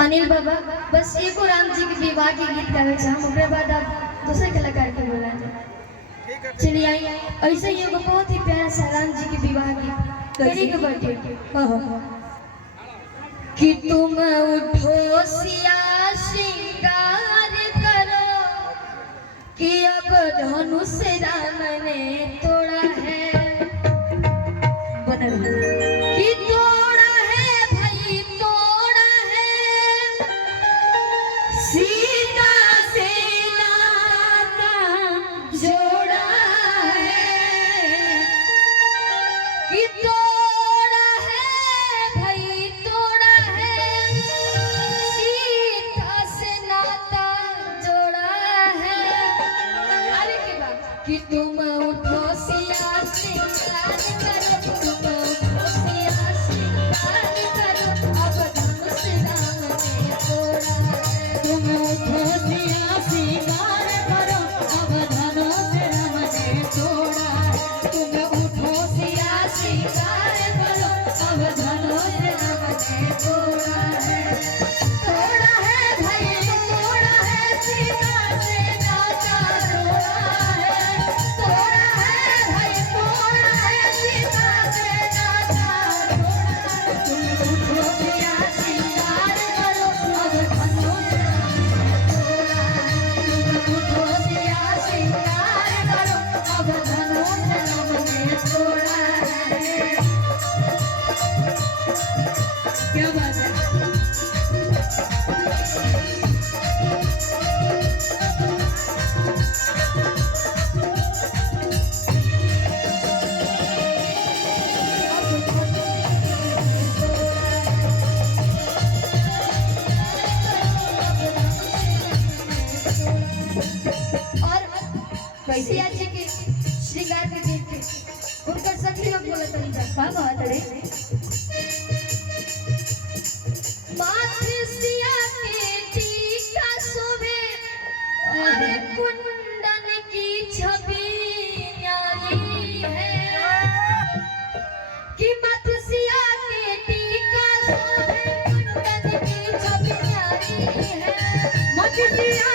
अनिल बाबा बस एको राम जी के विवाह के गीत गावे हम ओकरे बाद आप दूसरे कलाकार के बोला जाए। चलिए आई ऐसे ही एगो बहुत ही प्यारा सा राम जी के विवाह गीत करी के बैठे कि तुम उठो सिया श्रृंगार करो कि अब धनुष राम ने तोड़ा है कि तोड़ा है भाई तोड़ा है सीता से नाता जोड़ा है कि तोड़ा है भाई तोड़ा है सीता से नाता जोड़ा है। अरे के बात कि तुम उठो सिया श्रृंगार करो तुम उठो सिया श्रृंगार करो अब धनुष राम ने तोड़ा है। तुम उठो सिया श्रृंगार करो अब धनुष राम ने तोड़ा है। तुम उठो सिया श्रृंगार करो अब धनुष राम ने तोड़ा है। तोड़ा है भाई तोड़ा है सीता से नाता जोड़ा है। तोड़ा है भाई तोड़ा है सीता से नाता जोड़ा है। तुम उठो सिया श्रृंगार करो अब धनुष क्या बात है। और कैसिया जी के श्रृंगार के देख के उनका सखी लोग बोलत नहीं जा का बात रे माथे सिया के टीका शोभे अरे कुंदन की छवि न्यारी है कि माथे सिया के टीका शोभे कुंदन की छवि न्यारी है। मत सिया